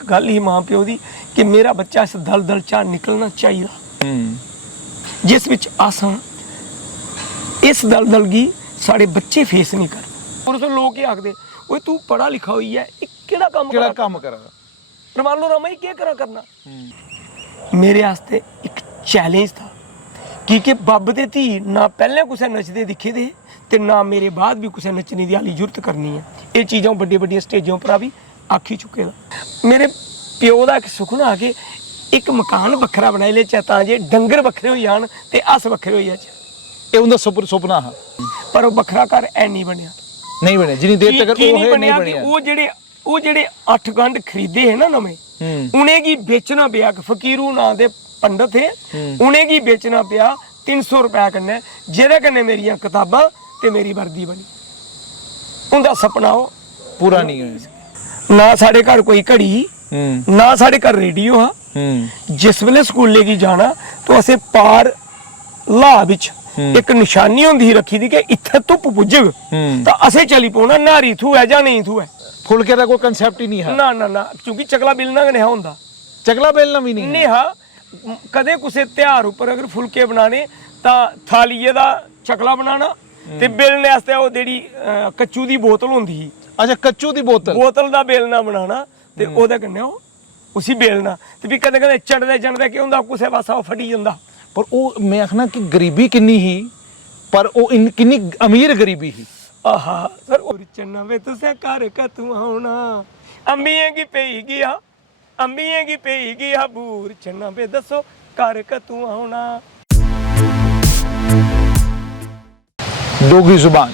एक गल ही मां प्यो दी कि मेरा बच्चा इस दलदल चा निकलना चाहिए जिस विच आसां इस दलदल गी साढ़े बच्चे फेस नहीं कर। और लोग ये आखदे ओए तू पढ़ा लिखा हुई है केड़ा काम करा रमान लो रामा क्या करा करना। मेरे आस्ते एक चैलेंज था कि बब दे धी ना पहले कुछ नचदे दिखे दे ते ना मेरे बाद भी कुछ नचने की हाली जरूरत करनी है। ये चीज़ां बड़ी बड़ी स्टेजों पर भी आखी चुके दा। मेरे प्यो का एक सुखना कि एक मकान बखरा बनाई ले तां जे डंगर बखरे हो जान ते अस बखरे हो जाए। ये उनका सुपना है पर वो बखरा घर ऐ नहीं बनया जिन्नी देर तक वो जेड़े 8 गंढ खरीदे है ना नमें उन्हें की बेचना पिया। फकीरू ना दे पंडित थे उन्हें की बेचना पिया 300 रुपया कन्नै जेह्दे कन्नै मेरियां किताबां ते मेरी वर्दी बनी। उनका सपना वो पूरा नहीं है। ना साढ़े घर कोई घड़ी ना साढ़े घर रेडियो हा। जिस वेले स्कूले की जाना तो असें पार लाह बिच एक निशानी होंदी रखी दी कि इत्थे धुप्प पुज्जग तो असें चली पौना नारी थू है जां नहीं थू है। फुलके का कोई कंसेप्ट ही नहीं है ना ना ना क्योंकि चकला बेलना नहीं होंदा। चकला बेलना भी नहीं हा कदे कुसे त्योहार उपर अगर फुलके बनाने तां थालिए दा चकला बनाना ते बेलने आस्ते ओ जेहड़ी कच्चू दी बोतल होंदी ही। अच्छा कच्चू दी बोतल दा बेलना बनाना ते ओदे कन्नै उसी बेलना ते भी कदे कदे चढ़दे कि हुंदा कुसै पासा ओ फटी जंदा। पर वो मैं आखना कि गरीबी किन्नी ही पर वो किन्नी अमीर गरीबी ही। आहा सर और चन्ना वे तुसे घर का तू आउना अंबिए की पेई गया अंबिए की पेई गया बूर चन्ना वे दसो घर का तू आउना। डोगरी जुबान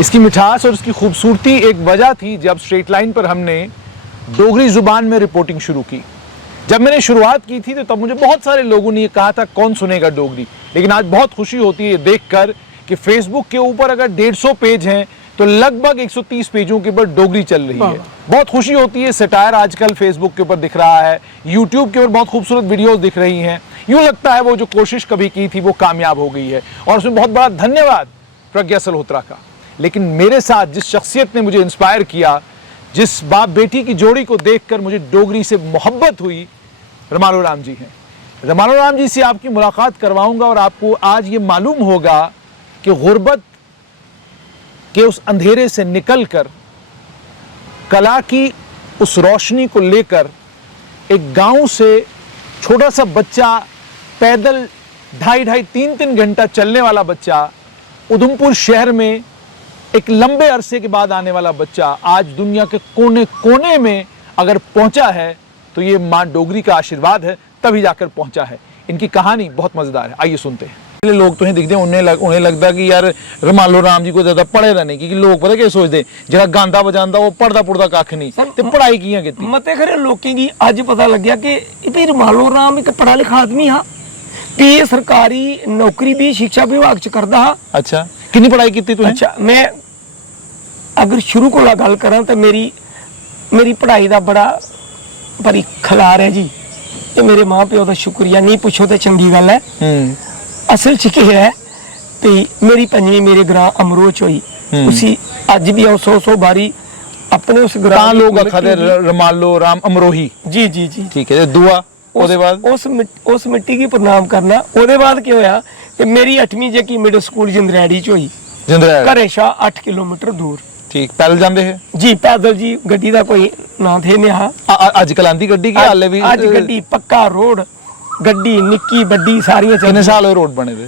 इसकी मिठास और इसकी खूबसूरती एक वजह थी जब स्ट्रेट लाइन पर हमने डोगरी जुबान में रिपोर्टिंग शुरू की। जब मैंने शुरुआत की थी तो तब मुझे बहुत सारे लोगों ने ये कहा था कौन सुनेगा डोगरी, लेकिन आज बहुत खुशी होती है देखकर कि फेसबुक के ऊपर अगर 150 पेज हैं तो लगभग 130 पेजों के ऊपर डोगरी चल रही है। बहुत खुशी होती है। सटायर आजकल फेसबुक के ऊपर दिख रहा है, यूट्यूब के ऊपर बहुत खूबसूरत वीडियोस दिख रही हैं। यूँ लगता है वो जो कोशिश कभी की थी वो कामयाब हो गई है और उसमें बहुत बड़ा धन्यवाद प्रज्ञा सल्होत्रा का। लेकिन मेरे साथ जिस शख्सियत ने मुझे इंस्पायर किया, जिस बाप बेटी की जोड़ी को देखकर मुझे डोगरी से मोहब्बत हुई, रमालो राम जी हैं। रमालो राम जी से आपकी मुलाकात करवाऊंगा और आपको आज ये मालूम होगा कि गुर्बत के उस अंधेरे से निकलकर कला की उस रोशनी को लेकर एक गांव से छोटा सा बच्चा पैदल 2.5-3 घंटा चलने वाला बच्चा, उधमपुर शहर में एक लंबे अरसे के बाद आने वाला बच्चा आज दुनिया के कोने कोने में अगर पहुंचा है तो ये माँ डोगरी का आशीर्वाद है, तभी जाकर पहुंचा है। इनकी कहानी बहुत मजेदार है, आइए सुनते हैं। लोग तो ही दिखते उन्हें लगता कि यार रमालो राम जी को ज्यादा पढ़े दा नहीं, क्योंकि लोग पता क्या सोचते जरा गांदा बजांदा वो पढ़दा पुढ़दा कख नहीं ते पढ़ाई कियां कीती। मते खरे लोकें गी अज पता लग्या कि भाई रमालो राम एक पढ़ा लिखा आदमी हा ते सरकारी नौकरी भी शिक्षा विभाग च करदा हा। अच्छा कितनी पढ़ाई कीती तुसीं? अच्छा मैं अगर शुरू कोला गल करां तो मेरी पढ़ाई दा बड़ा बड़ी खलार है जी। ये मेरे मां प्यो का शुक्रिया नहीं पूछो तो चंगी गल है। असल च क्या है कि मेरी पंजवीं मेरे ग्रां अमरोच हुई, उसी अज भी 100 बारी अपने उस ग्रां लोग आखदे रमालो राम अमरोही। जी जी जी ठीक है। दुआ ओदे बाद उस मिट्टी की प्रणाम करना। ओदे बाद क्या होया कि मेरी 8वीं जेकी मिडिल स्कूल जिंदरैड़ी च हुई, घरे शा 8 किलोमीटर दूर। ठीक पैदल जांदे है जी पैदल जी, गड्डी दा कोई ना थे ने हा। आजकल आंदी गड्डी की हाले भी आज गड्डी पक्का रोड, गड्डी निक्की बड्डी सारियां कितने साल होए रोड बने दे?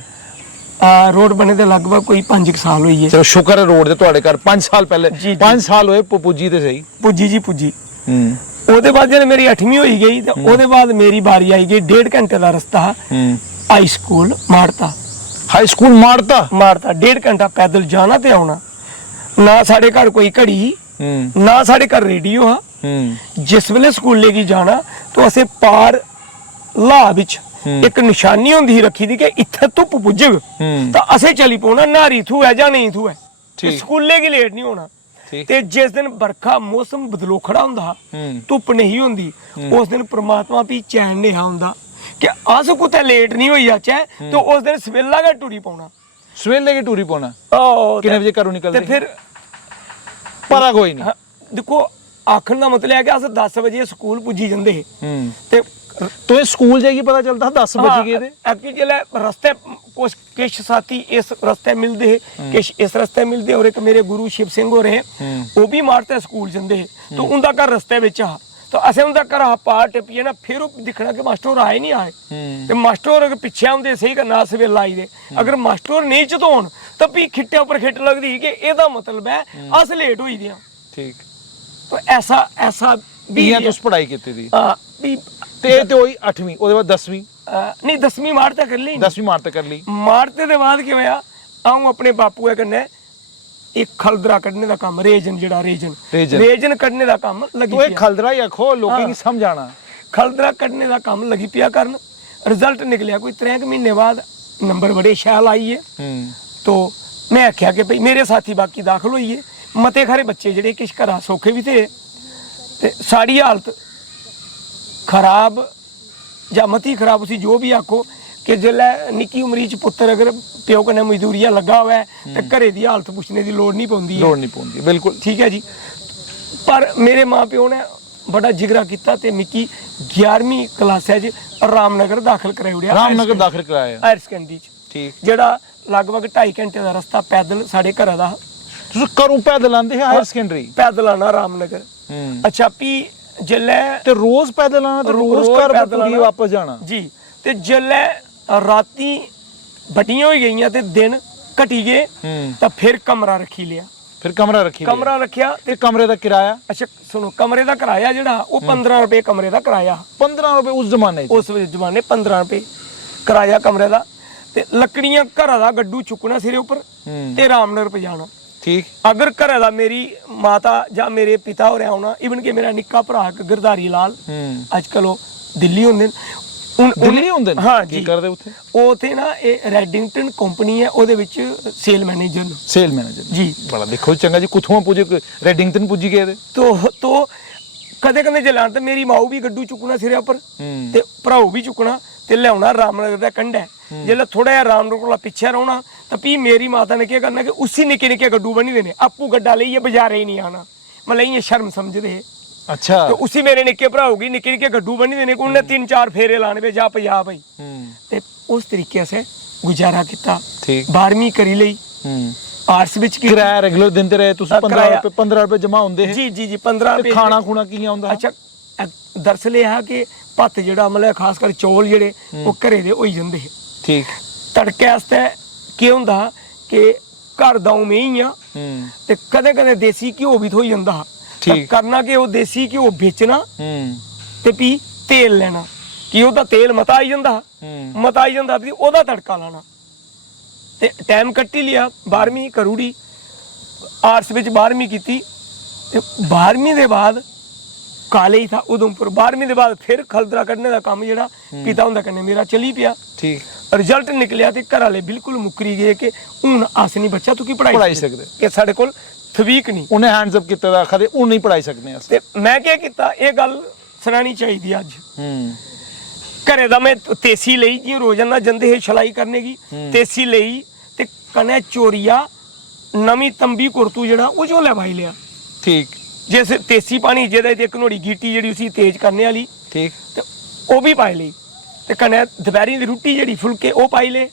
रोड बने दे लगभग कोई 5 साल हुई है। चलो शुक्र है रोड दे तुहाडे घर 5 साल पहले 5 साल होए पुजी ते सही पुजी जी पुजी। ओदे बाद जब मेरी 8वीं होई गई तो ओदे बाद मेरी बारी आई गई 1.5 घंटे का रास्ता हाई स्कूल मारता। हाई स्कूल मारता 1.5 घंटा पैदल जाना ते आना। ना साढ़े घर कोई घड़ी ना साढ़े घर रेडियो हा। जिस वेले स्कूले की जाना तो असें पार लाह बिच एक निशानी होंदी रखी दी कि इत्थे धुप्प पुज्जग तो असें चली पौना नारी थू है जां नहीं थू है, स्कूले की लेट नहीं होना। ते जिस दिन बरखा मौसम बदलोखड़ा हुंदा, धुप्प नहीं होंदी, उस दिन परमात्मा भी चैन नेहा हुंदा कि अस कुतै लेट नहीं होई जाचै तो उस दिन सवेला गै टुरी पौना। सवेले के टूरी पौना कितने बजे घरों निकलते? फिर पता कोई नहीं। देखो आखन का मतलब है कि अस 10 बजे स्कूल पुजी जाते ते तो ये स्कूल जाइए पता चलता 10 बजे गए थे जिसलै रस्ते कुछ किश साथी इस रस्ते मिलते हे किश इस रस्ते मिलते और एक मेरे गुरु शिव सिंह होर हे वो भी मारते स्कूल जंदे हे तो उनका घर रस्ते विच हा तो असें उनका घर पार टिप्पिए ना फिर दिखना कि मास्टर होर आए नहीं आए ते मास्टर होर अगर पिच्छे आंदे सही करना अस वेला आई दे अगर मास्टर होर नहीं चतोन तो भी खिट्टे उपर खिट लगदी कि एह्दा मतलब है अस लेट होई दे ठीक तो ऐसा भी तुस पढ़ाई कीती थी भी ते होई 8वीं ਉਹਦੇ ਬਾਅਦ 10वीं नहीं 10वीं मारते कर ली 10वीं मारते कर ली मारते दे बाद क्या होया आऊं अपने बापू कन्नै एक खलदरा कड्ढने दा काम रेजन जेड़ा रेजन कड्ढने दा काम लगी तो एक खलदरा ही आखो लोगों की समझ आना खलदरा कड्ढने दा काम लगी पिया करन रिजल्ट निकलिया कोई 3 महीने बाद नंबर बड़े शैल आई है तो मैं आख्या कि भाई मेरे साथी बाकी दाखल होई है मते खरे बच्चे जेड़े किश घरा सौखे भी थे ते साड़ी हालत खराब या मती खराब उसी जो भी आखो कि जिसलै निक्की उमरी च पुत्तर अगर प्यो कन्नै मजदूरिया लगा हुआ है तो घरे की हालत पुछने की लोड़ नहीं पौंदी बिल्कुल ठीक है जी पर मेरे माँ प्यो ने बड़ा जिगरा किया तो मिकी 11वीं क्लास रामनगर दाखल कराई ओड़ेआ रामनगर दाखल कराया हायर सकैंडरी ठीक जेड़ा लगभग 2.5 घंटे का रस्ता पैदल साढ़े घरा दा तुस घरों पैदल आंदे हायर सकैंडरी पैदल आना रामनगर अच्छा भी जिसलै ते रोज पैदल आना ते रोज घर पैदल वापस जाना जी ते जिसलै राती बटियां होई गईयां ते दिन घटी गए तो फिर कमरा रखी लिया फिर कमरा रखिया ते कमरे दा किराया अच्छा सुनो कमरे दा किराया जेड़ा वो 15 रुपए कमरे दा किराया 15 रुपए उस जमाने 15 रुपए किराया कमरे दा ते लकड़ियां घरा दा गड्डू चुकना सिरे उपर ते रामनगर पजाना ठीक अगर घरे दा मेरी माता या मेरे पिता होर आना इवन कि मेरा निक्का भरा गिरधारी लाल अजकल वो दिल्ली होंदे दिल्ली होंदे हाँ जी करदे उत्थे ਉਹ ਤੇ ਨਾ ਇਹ ਰੈਡਿੰਗਟਨ ਕੰਪਨੀ ਹੈ ਉਹਦੇ ਵਿੱਚ ਸੇਲ ਮੈਨੇਜਰ जी बड़ा देखो चंगा जी कुथों पुजे रेडिंगटन पुजी गए तो कदे कदे जलान ते मेरी माऊ भी गड्डू चुकना सिरे उपर ते भराऊ भी चुकना ते लियाना रामनगर दा कंढे जेल्लै थोड़ा जिहा रामनगर कोला पिच्छे रौहना तो भी मेरी माता ने क्या करना कि उसी निक्के निक्के गड्डू बनी देने आपूं गड्डा लेइयै बाजारे ही नहीं आना मतलब इ'यां शर्म समझदे हे अच्छा तो उसी मेरे निक्के भराऊ गी निक्के निक्के गड्डू बनी देने उन्हें 3-4 फेरे लाने पे जा पजा भाई ते उस तरीके से गुजारा किया 12वीं करी लई आर्ट्स विच किराया रेगुलर दिंदे रहे तुसी 15 रुपए जमा होंदे जी जी जी 15 रुपए खाना खुना की आंदा अच्छा दरअसल यह है कि भत्त जेड़ा मतलब खास कर चौल जेड़े वो घरे दे होई जंदे हे ठीक तड़के आस्ते केह् हुंदा कि घर दा उमें ही आ ते कदे कदे देसी घ्यो भी थोई जंदा हा करना कि वो देसी घ्यो बेचना ते भी तेल लेना कि ओहदा तेल मता आई जंदा भी ओहदा तड़का लाना ते टाइम कट्टी लिया 12वीं करूड़ी आर्ट्स विच 12वीं कीती ते 12वीं दे बाद कालेज था उधमपुर 12वीं दे बाद फिर खलदरा कड्ढने दा काम जेड़ा पिता हुंदा कन्नै मेरा चली पिया ठीक रिजल्ट निकलिया ते घर वाले बिल्कुल मुकरी गए कि हुण अस नहीं बच्चा तू की पढ़ाई सकदे कि साडे कोल थवीक नहीं उन्हें हैंड्स अप कीता दा आखदे हुण नहीं पढ़ाई सकदे अस ते मैं क्या कीता ये गल सुनानी चाहिदी अज घरे दा मैं तेसी लई जी रोजाना जंदे हे छलाई करने की तेसी लई ते कने चोरिया नवी तंबी कुर्तू जेड़ा ओ झोले पाई लिया ठीक जैसे तेसी पानी जेदा ते इक नोड़ी गीटी जेड़ी उसी तेज करने वाली ठीक ते ओ भी पाई लई ते कने दपहरी दी रुट्टी जेड़ी फुलके ओ पाई ले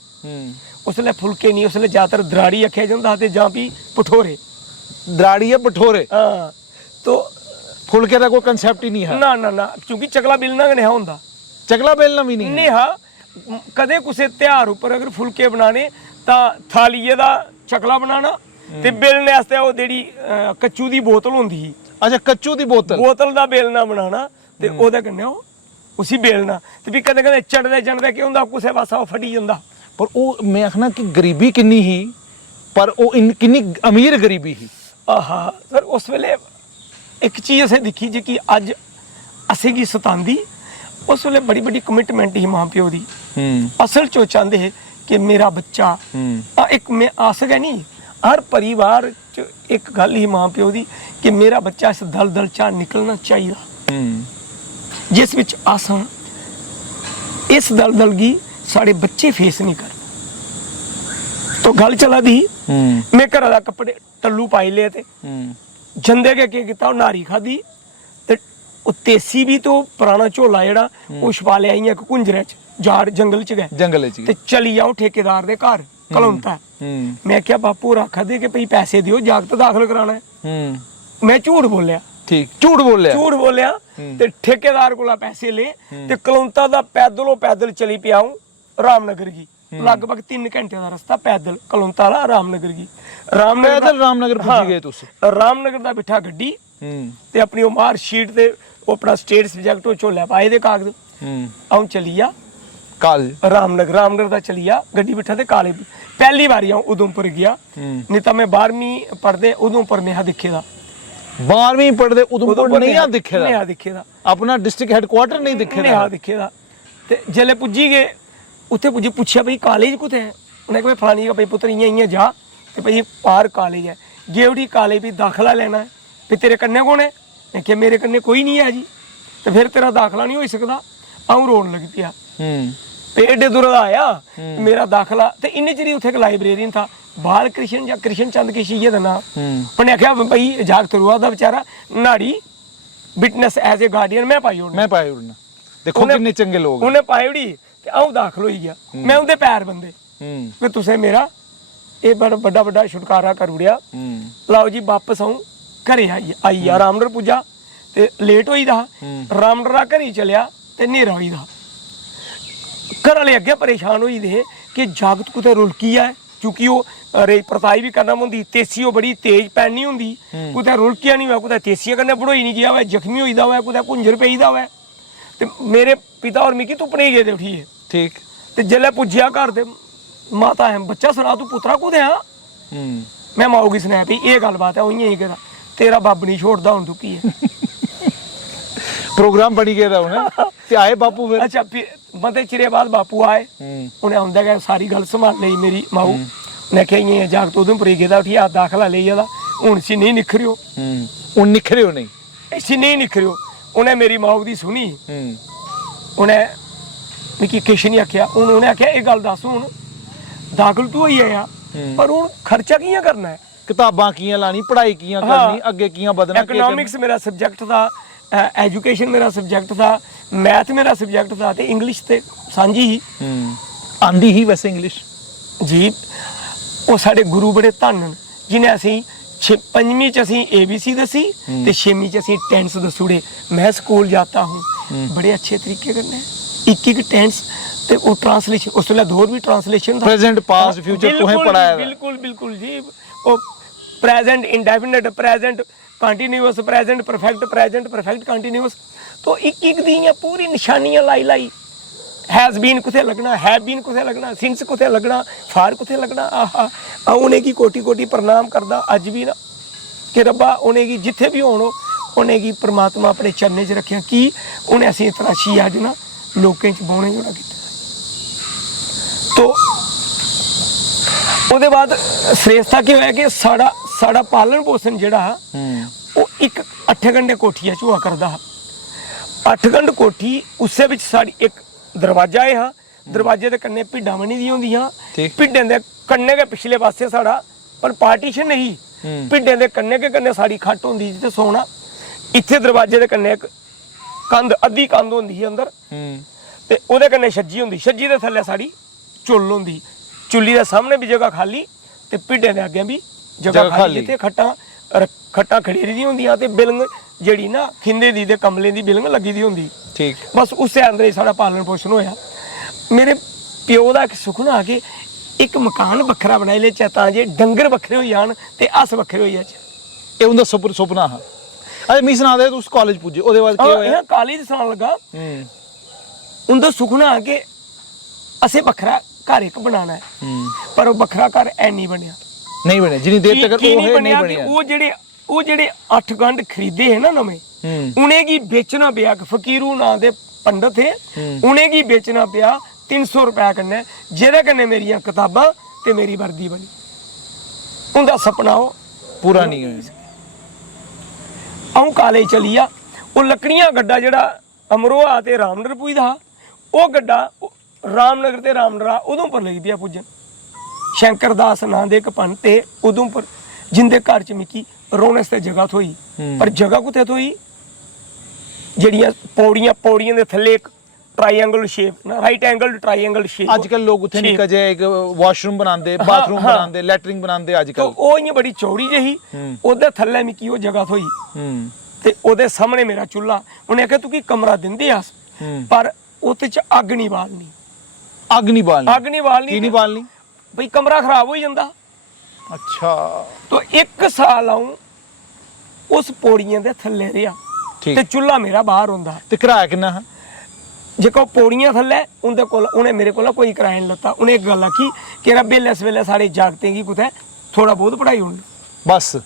उसले फुलके नहीं उसले ज्यादातर दराड़ी आख्या जांदा ते जां भी भठोरे दराड़ी है भठोरे हां तो फुलके का कोई कांसेप्ट ही नहीं है ना ना ना क्योंकि चकला बेलना नहीं होंदा चकला बेलना भी नहीं नहीं हां कदे कुसे त्योहार उपर अगर फुलके बनाने तां थालीए दा चकला बनाना ते बेलने वास्ते ओ जेड़ी कच्चू दी बोतल होंदी ही अच्छा कच्चू दी बोतल दा बेलना बनाना ते ओदे कन्नै ओ उसी बेलना ते भी कदे कदे चढ़दे चढ़दे की हुंदा कुसे पासा ओ फटी जंदा पर ओ मैं आखना कि गरीबी किन्नी ही पर ओ किन्नी अमीर गरीबी ही आहा सर उस वेले एक चीज असें दिक्खी जी कि अज असें गी सतांदी उस वेले बड़ी बड़ी कमिटमेंट ही मां प्यो दी असल च चाहते हैं कि मेरा बच्चा एक मैं आस गै नहीं हर परिवार च एक गल ही मां प्यो दी कि मेरा बच्चा इस दलदल चा निकलना चाहिए जिस विच आसां इस दलदल गी साढ़े बच्चे फेस नहीं कर तो गल चला दी मैं घरा दा कपड़े टल्लू पाई ले ते जंदे के कीता नारी खाधी ਉਹ ਤੇਸੀ ਵੀ ਤੋਂ ਪੁਰਾਣਾ ਝੋਲਾ ਜਿਹੜਾ ਉਹ ਛਪਾ ਲਿਆ ਇੱਕ ਕੁੰਜਰੇ ਚ ਜਾੜ ਜੰਗਲ ਚ ਗਏ ਜੰਗਲ ਚ ਤੇ ਚਲੀ ਆਓ ਠੇਕੇਦਾਰ ਦੇ ਘਰ ਕਲੌਂਤਾ ਮੈਂ ਕਿਹਾ ਬਾਪੂ ਰੱਖ ਦੇ ਕਿ ਭਈ ਪੈਸੇ ਦਿਓ ਜਾਗਤ ਦਾਖਲ ਕਰਾਣਾ ਹੈ ਮੈਂ ਝੂਠ ਬੋਲਿਆ ਠੀਕ ਝੂਠ ਬੋਲਿਆ ਤੇ ਠੇਕੇਦਾਰ ਕੋਲੋਂ ਪੈਸੇ ਲੈ ਤੇ ਕਲੌਂਤਾ ਦਾ ਪੈਦਲ ਚਲੀ ਪਿਆਉ ਰਾਮਨਗਰ ਕੀ ਲਗਭਗ 3 ਘੰਟੇ ਦਾ ਰਸਤਾ ਪੈਦਲ ਕਲੌਂਤਾ ਵਾਲਾ ਰਾਮਨਗਰ ਕੀ ਰਾਮਨਗਰ ਪਹੁੰਚ ਗਏ ਤੁਸੀਂ ਰਾਮਨਗਰ ਦਾ ਬਿਠਾ ਗੱਡੀ ਤੇ ਆਪਣੀ ਉਹ ਮਾਰ ਸ਼ੀਟ ਤੇ ਉਹ ਆਪਣਾ ਸਟੇਟ ਸਬਜੈਕਟ ਉਹ ਝੋਲਿਆ ਪਾਏ ਦੇ ਕਾਗਜ਼ ਆਉਂ ਚਲੀਆ ਕਾਲ ਰਾਮਨਗਰ ਦਾ ਚਲੀਆ ਗੱਡੀ ਬਿਠਾ ਤੇ ਕਾਲੇ ਪਹਿਲੀ ਵਾਰੀ ਆਉਂ ਉਦਮਪੁਰ ਗਿਆ ਨਹੀਂ ਤਾਂ ਮੈਂ 12ਵੀਂ ਪੜਦੇ ਉਦਮਪੁਰ ਨਿਹਾ ਦਿਖੇ ਦਾ 12ਵੀਂ ਪੜਦੇ ਉਦਮਪੁਰ ਨਹੀਂ ਦਿਖੇ ਦਾ ਆਪਣਾ ਡਿਸਟ੍ਰਿਕਟ ਹੈਡਕੁਆਟਰ ਨਹੀਂ ਦਿਖੇ ਦਾ ਤੇ ਜਲੇ ਪੁੱਜੀ ਗਏ ਉੱਥੇ ਪੁੱਛਿਆ ਭਈ ਕਾਲਜ ਕਿੱਥੇ ਹੈ ਉਹਨੇ ਕਿਹਾ ਫਲਾਣੀ ਦਾ ਭਈ ਪੁੱਤਰ ਇਆਂ ਜਾ ਤੇ ਭਈ ਪਾਰ ਕਾਲਜ ਹੈ ਗੇਵੜੀ ਕਾਲਜ ਵੀ ਦਾਖਲਾ ਲੈਣਾ ਹੈ ਵੀ ਤੇਰੇ ਕੰਨੇ ਕੌਣ ਹੈ ਮੈਂ ਕਿਹਾ ਮੇਰੇ ਕੰਨੇ ਕੋਈ ਨਹੀਂ ਹੈ ਜੀ ਤੇ ਫਿਰ ਤੇਰਾ ਦਾਖਲਾ ਨਹੀਂ ਹੋ ਸਕਦਾ ਆਉਂ ਰੋਣ ਲੱਗ ਪਿਆ ਤੇ ਏਡੇ ਦੂਰ ਦਾ ਆਇਆ ਮੇਰਾ ਦਾਖਲਾ ਤੇ ਇੰਨੇ ਚਿਰ ਉੱਥੇ ਇੱਕ ਲਾਇਬ੍ਰੇਰੀਅਨ ਥਾ ਬਾਲ ਕ੍ਰਿਸ਼ਨ ਜਾਂ ਕ੍ਰਿਸ਼ਨ ਚੰਦ ਕੇਸ਼ੀਏ ਦਾ ਨਾਮ ਉਹਨੇ ਆਖਿਆ ਭਈ ਜਾਗਤ ਰੁਆ ਦਾ ਵਿਚਾਰਾ ਨਾੜੀ ਵਿਟਨੈਸ ਐਜ਼ ਏ ਗਾਰਡੀਅਨ ਮੈਂ ਪਾਈ ਉੜਨਾ ਦੇਖੋ ਕਿੰਨੇ ਚੰਗੇ ਲੋਕ ਉਹਨੇ ਪਾਈ ਉੜੀ ਤੇ ਆਉਂ ਦਾਖਲ ਹੋਈ ਗਿਆ ਮੈਂ ਉਹਦੇ ਪੈਰ ਬੰਦੇ ਵੀ ਤੁਸੀਂ ਮੇਰਾ ਇਹ ਬੜਾ ਵੱਡਾ ਛੁਟਕਾਰਾ ਕਰ ਉੜਿਆ ਲਓ ਜੀ ਵਾਪਸ ਆਉਂ ਘਰੇ ਆਈ ਆ ਰਾਮਨਗਰ ਪੁੱਜਾ ਤੇ ਲੇਟ ਹੋਈ ਦਾ ਰਾਮਨਗਰ ਘਰੇ ਚਲਿਆ ਤੇ ਹਨੇਰਾ ਹੋਈ ਦਾ ਘਰ ਵਾਲੇ ਅੱਗੇ ਪਰੇਸ਼ਾਨ ਹੋਈ ਦੇ ਕਿ ਜਾਗਤ ਕੁਤੇ ਰੁਲਕੀ ਆ ਕਿਉਂਕਿ ਉਹ ਰੇ ਪ੍ਰਤਾਈ ਵੀ ਕਰਨਾ ਹੁੰਦੀ ਤੇਸੀ ਉਹ ਬੜੀ ਤੇਜ਼ ਪੈਣੀ ਹੁੰਦੀ ਕੁਤੇ ਰੁਲਕਿਆ ਨਹੀਂ ਹੋਇਆ ਕੁਤੇ ਤੇਸੀਆਂ ਕਰਨੇ ਬੜੋਈ ਨਹੀਂ ਗਿਆ ਹੋਇਆ ਜ਼ਖਮੀ ਹੋਈਦਾ ਹੋਇਆ ਕੁਤੇ ਕੁੰਝਰ ਪਈਦਾ ਹੋਇਆ ਤੇ ਮੇਰੇ ਪਿਤਾ ਔਰ ਮਿੱਕੀ ਧੁੱਪਣੇ ਗਏ ਤੇ ਉਠੀਏ ਠੀਕ ਤੇ ਜਲੇ ਪੁੱਜਿਆ ਘਰ ਦੇ ਮਾਤਾ ਹੈ ਬੱਚਾ ਸੁਣਾ ਤੂੰ ਪੁੱਤਰਾ ਕੁਦੇ ਆ ਮੈਂ ਮਾਉਗੀ ਸੁਣਿਆ ਵੀ ਇਹ ਗੱਲਬਾਤ ਹੈ ਉਹੀ ਹੀ ਕਹਦਾ ਤੇਰਾ ਬੱਬ ਨਹੀਂ ਛੋੜਦਾ ਹੁਣ ਤੂੰ ਕੀ ਹੈ ਪ੍ਰੋਗਰਾਮ ਬਣੀ ਗਿਆ ਉਹਨੇ ਤੇ ਆਏ ਬਾਪੂ ਫਿਰ ਅੱਛਾ ਬੰਦੇ ਚਿਰੇ ਬਾਅਦ ਬਾਪੂ ਆਏ ਉਹਨੇ ਆਉਂਦਾ ਗਿਆ ਸਾਰੀ ਗੱਲ ਸੰਭਾਲ ਲਈ ਮੇਰੀ ਮਾਊ ਉਹਨੇ ਕਿਹਾ ਇਹ ਜਾਗਤ ਉਦਮਪੁਰ ਗਿਆ ਦਾ ਉਠੀ ਆ ਦਾਖਲਾ ਲਈ ਜਾਂਦਾ ਹੁਣ ਸੀ ਨਹੀਂ ਨਿਖਰਿਓ ਹੁਣ ਨਿਖਰਿਓ ਨਹੀਂ ਅਸੀਂ ਨਹੀਂ ਨਿਖਰਿਓ ਉਹਨੇ ਮੇਰੀ ਮਾਊ ਦੀ ਸੁਣੀ ਉਹਨੇ ਮਿੱਕੀ ਕਿਸ਼ ਨਹੀਂ ਆਖਿਆ ਉਹਨੇ ਆਖਿਆ ਇਹ ਗੱਲ ਦੱਸ ਹੁਣ ਦਾਖਲ ਤੂੰ ਹੋਈ ਆ ਪਰ ਹੁਣ ਖਰਚਾ ਕਿਵੇਂ ਕਰਨਾ ਹੈ ਕਿਤਾਬਾਂ ਕੀਆਂ ਲਾਣੀ ਪੜ੍ਹਾਈ ਕੀਆਂ ਕਰਨੀ ਅੱਗੇ ਕੀਆਂ ਵਧਣਾ ਇਕਨੋਮਿਕਸ ਮੇਰਾ ਸਬਜੈਕਟ ਦਾ ਐਜੂਕੇਸ਼ਨ ਮੇਰਾ ਸਬਜੈਕਟ ਦਾ ਮੈਥ ਮੇਰਾ ਸਬਜੈਕਟ ਦਾ ਤੇ ਇੰਗਲਿਸ਼ ਤੇ ਸਾਂਝੀ ਹੀ ਆਂਦੀ ਹੀ ਵੈਸੇ ਇੰਗਲਿਸ਼ ਜੀ ਉਹ ਸਾਡੇ ਗੁਰੂ ਬੜੇ ਧੰਨ ਜਿਨੇ ਅਸੀਂ ਪੰਜਵੀਂ ਚ ਅਸੀਂ ABC ਦਸੀ ਤੇ ਛੇਵੀਂ ਚ ਅਸੀਂ ਟੈਂਸ ਦਸੂੜੇ ਮੈਂ ਸਕੂਲ ਜਾਤਾ ਹੂੰ ਬੜੇ ਅੱਛੇ ਤਰੀਕੇ ਕਰਨੇ ਇੱਕ ਟੈਂਸ ਤੇ ਉਹ ट्रांसलेशन उस वेले दौर भी ट्रांसलेशन था प्रेजेंट पास्ट फ्यूचर तुम्हें पढ़ाया बिल्कुल जी वो present indefinite present continuous present perfect continuous तो एक दी पूरी निशानियां लाई हैज बीन कुथे लगना हैव बीन कुथे लगना सिंस कुथे लगना फार कुथे लगना आहा उन्हें की कोटि प्रणाम करदा अज भी ना कि रब्बा उन्हें की जिथे भी होणो उन्हें की परमात्मा अपने चरने च रखिया कि उन्हें असीं तराशी अज ना लोकें च बौणे जोड़ा कीता तो ਉਹਦੇ ਬਾਅਦ ਸ੍ਰੇਸ਼ਠਤਾ ਕੀ ਹੋਇਆ ਕਿ ਸਾਡਾ ਪਾਲਣ ਪੋਸ਼ਣ ਜਿਹੜਾ ਉਹ ਇੱਕ 8 ਘੰਟੇ ਕੋਠੀਆ ਝੂਆ ਕਰਦਾ 8 ਘੰਟੇ ਕੋਠੀ ਉਸੇ ਵਿੱਚ ਸਾਡੀ ਇੱਕ ਦਰਵਾਜ਼ਾ ਹੈ ਦਰਵਾਜ਼ੇ ਦੇ ਕੰਨੇ ਭਿੱਡਾਂ ਬਣੀ ਦੀਆਂ ਹੁੰਦੀਆਂ ਭਿੱਡਾਂ ਦੇ ਕੰਨੇ ਦੇ ਪਿਛਲੇ ਪਾਸੇ ਸਾਡਾ ਪਰ ਪਾਰਟੀਸ਼ਨ ਨਹੀਂ ਭਿੱਡਾਂ ਦੇ ਕੰਨੇ ਕੇ ਕੰਨੇ ਸਾਡੀ ਖੱਟ ਹੁੰਦੀ ਜਿੱਥੇ ਸੋਣਾ ਇੱਥੇ ਦਰਵਾਜ਼ੇ ਦੇ ਕੰਨੇ ਇੱਕ ਕੰਧ ਅੱਧੀ ਕੰਧ ਹੁੰਦੀ ਹੈ ਅੰਦਰ ਤੇ ਉਹਦੇ ਕੰਨੇ ਛੱਜੀ ਹੁੰਦੀ ਛੱਜੀ ਦੇ ਥੱਲੇ ਸਾਡੀ ਚੁੱਲ ਹੁੰਦੀ ਚੁੱਲੀ ਦੇ ਸਾਹਮਣੇ ਵੀ ਜਗ੍ਹਾ ਖਾਲੀ ਤੇ ਪਿੱਡੇ ਦੇ ਅੱਗੇ ਵੀ ਜਗ੍ਹਾ ਖਾਲੀ ਤੇ ਖੱਟਾਂ ਖੜੀਰੀ ਦੀ ਹੁੰਦੀਆਂ ਤੇ ਬਿਲੰਗ ਜਿਹੜੀ ਨਾ ਖਿੰਦੇ ਦੀ ਤੇ ਕਮਲੇ ਦੀ ਬਿਲੰਗ ਲੱਗੀ ਦੀ ਹੁੰਦੀ ਠੀਕ ਬਸ ਉਸੇ ਅੰਦਰ ਹੀ ਸਾਡਾ ਪਾਲਣ ਪੋਸ਼ਣ ਹੋਇਆ ਮੇਰੇ ਪਿਓ ਦਾ ਇੱਕ ਸੁਪਨਾ ਕਿ ਇੱਕ ਮਕਾਨ ਵੱਖਰਾ ਬਣਾਈ ਲੈ ਚਾਹਤਾ ਜੇ ਡੰਗਰ ਵੱਖਰੇ ਹੋ ਜਾਣ ਤੇ ਅਸ ਵੱਖਰੇ ਹੋ ਜਾਣ ਇਹ ਉਹਦਾ ਸੁਪਨਾ ਹੈ ਅਰੇ ਮੀ ਸੁਣਾ ਦੇ ਤੁਸੀਂ ਕਾਲਜ ਪੁੱਜੇ ਉਹਦੇ ਬਾਅਦ ਕੀ ਹੋਇਆ ਕਾਲਜ ਸੁਣਾਉਣ ਲੱਗਾ ਉਹਦਾ ਸੁਪਨਾ ਕਿ ਅਸੀਂ ਵੱਖਰਾ ਘਰ ਇੱਕ ਬਣਾਉਣਾ ਹੈ ਪਰ ਉਹ ਵੱਖਰਾ ਘਰ ਐ ਨਹੀਂ ਬਣਿਆ ਜਿੰਨੀ ਦੇਰ ਤੱਕ ਉਹ ਹੈ ਨਹੀਂ ਬਣਿਆ ਉਹ ਜਿਹੜੇ 8 ਗੰਢ ਖਰੀਦੇ ਹੈ ਨਾ ਨਵੇਂ ਉਹਨੇ ਕੀ ਵੇਚਣਾ ਪਿਆ ਫਕੀਰੂ ਨਾਂ ਦੇ ਪੰਡਤ ਹੈ ਉਹਨੇ ਕੀ ਵੇਚਣਾ ਪਿਆ 300 ਰੁਪਏ ਕੰਨੇ ਜਿਹਦੇ ਕੰਨੇ ਮੇਰੀਆਂ ਕਿਤਾਬਾਂ ਤੇ ਮੇਰੀ ਵਰਦੀ ਬਣੀ ਉਹਦਾ ਸੁਪਨਾ ਉਹ ਪੂਰਾ ਨਹੀਂ ਹੋਇਆ ਆਉਂ ਕਾਲਜ ਚਲੀਆ ਉਹ ਲੱਕੜੀਆਂ ਗੱਡਾ ਜਿਹੜਾ ਅਮਰੋਹਾ ਤੇ ਰਾਮਨਗਰ ਪੁੱਜਦਾ ਉਹ ਗੱਡਾ ਰਾਮਨਗਰ ਤੇ ਰਾਮਨਗਰਾ ਉਦੋਂਪੁਰ ਲਈ ਪਿਆ ਪੁੱਜਣ ਸ਼ੰਕਰ ਦਾਸ ਨਾਂ ਦੇ ਇੱਕ ਪੰਡਤ ਤੇ ਉਦੋਂਪੁਰ ਜਿੰਦੇ ਘਰ ਚ ਮਿੱਕੀ ਰੋਣਸ ਤੇ ਜਗ੍ਹਾ ਥੋਈ ਪਰ ਜਗ੍ਹਾ ਕੁੱਥੇ ਥੋਈ ਜਿਹੜੀਆਂ ਪੌੜੀਆਂ ਦੇ ਥੱਲੇ ਇੱਕ ਟ੍ਰਾਇੰਗਲ ਸ਼ੇਪ ਨਾ ਰਾਈਟ ਐਂਗਲ ਟ੍ਰਾਇੰਗਲ ਸ਼ੇਪ आजकल लोग उथे निकल जाए एक वॉशरूम बनाते बाथरूम बनाते लैटरिंग बनाते तो आजकल ਉਹ ਇੰਨੀ ਬੜੀ ਚੌੜੀ ਜਿਹੀ ਉਹਦੇ ਥੱਲੇ ਮਿੱਕੀ ਉਹ ਜਗ੍ਹਾ ਥੋਈ ਤੇ ਉਹਦੇ ਸਾਹਮਣੇ ਮੇਰਾ ਚੁੱਲ੍ਹਾ ਉਹਨੇ ਆਖਿਆ ਤੂੰ ਕੀ ਕਮਰਾ ਦਿੰਦੇ ਆ ਪਰ ਉਹਦੇ ਚ ਅੱਗ ਨਹੀਂ ਬਾਲਣੀ ਅੱਗ ਨਹੀਂ ਬਾਲਣੀ ਕੀ ਨਹੀਂ ਬਾਲਣੀ ਬਈ ਕਮਰਾ ਖਰਾਬ ਹੋ ਜਾਂਦਾ अच्छा तो 1 ਸਾਲ ਆਉਂ ਉਸ ਪੌੜੀਆਂ ਦੇ ਥੱਲੇ ਰਿਹਾ ठीक ਤੇ ਚੁੱਲ੍ਹਾ ਮੇਰਾ ਬਾਹਰ ਹੁੰਦਾ ਤੇ ਕਿਰਾਇਆ ਕਿੰਨਾ ਹੈ ਜੇ ਕੋ ਪੌੜੀਆਂ ਥੱਲੇ ਉਹਨੇ ਮੇਰੇ ਕੋਲ ਕੋਈ ਕਿਰਾਇਆ ਨਹੀਂ ਲੱਤਾ ਉਹਨੇ ਇੱਕ ਗੱਲ ਆਖੀ ਕਿ ਰਾ ਬੇਲੇ ਇਸ ਵੇਲੇ ਸਾਡੇ ਜਾਗਤੇ ਕੀ ਕੁਤੇ ਥੋੜਾ ਬਹੁਤ ਪੜਾਈ ਹੋਣੀ ਬਸ